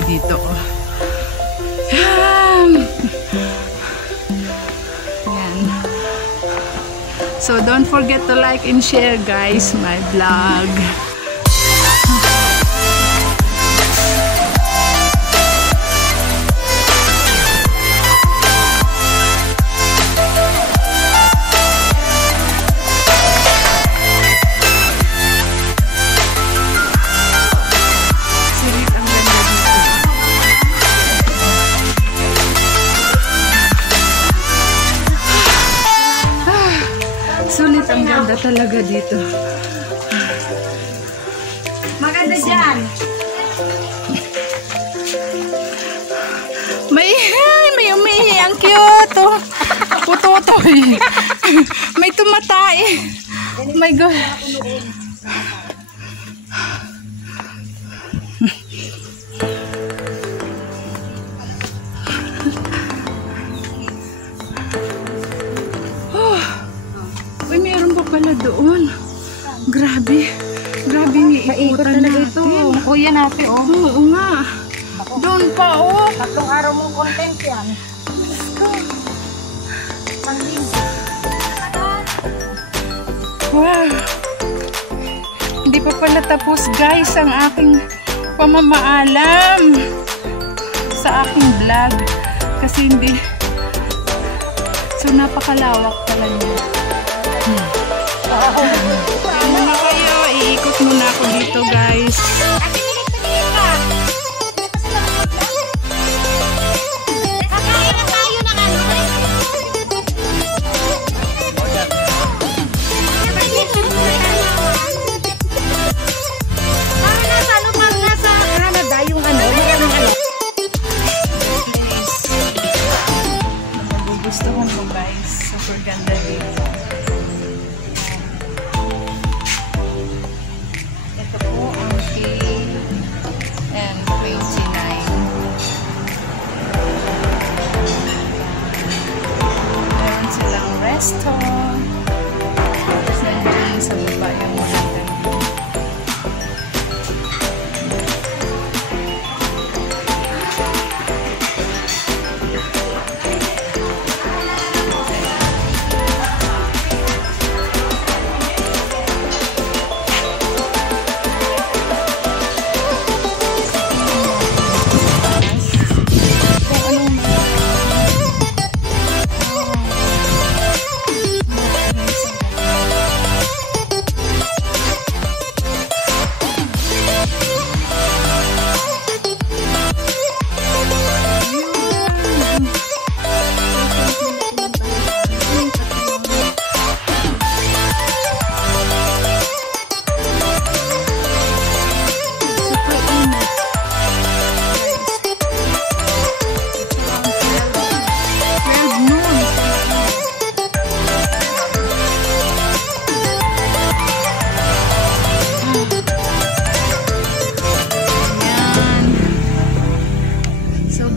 view dito. Yan. So don't forget to like and share guys my vlog. Sulit ang ganda talaga dito. Maganda dyan. May umihi. Ang cute. Oh. Putotoy. May tumatay. Oh my God. Uy, meron pa pala doon. Grabe. Grabe yung iikutan natin. Kuya natin, oh. Oo nga. Doon pa, oh. 3 araw mong content yan. Wow. Hindi pa pala tapos, guys, ang aking pamamaalam sa aking vlog. Kasi hindi. So, napakalawak pala niya. Muna kayo, iikot muna ako dito guys. Gusto mo guys, super ganda dito. Ito po ang K29. Meron silang resto. Tapos nandiyan sa baba yung maganda.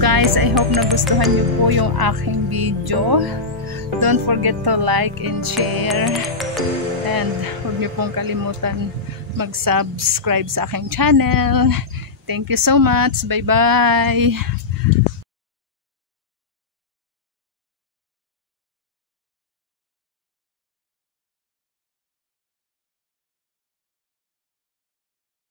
Guys, I hope nagustuhan niyo po yung aking video. Don't forget to like and share. And huwag niyo pong kalimutan mag-subscribe sa aking channel. Thank you so much. Bye-bye.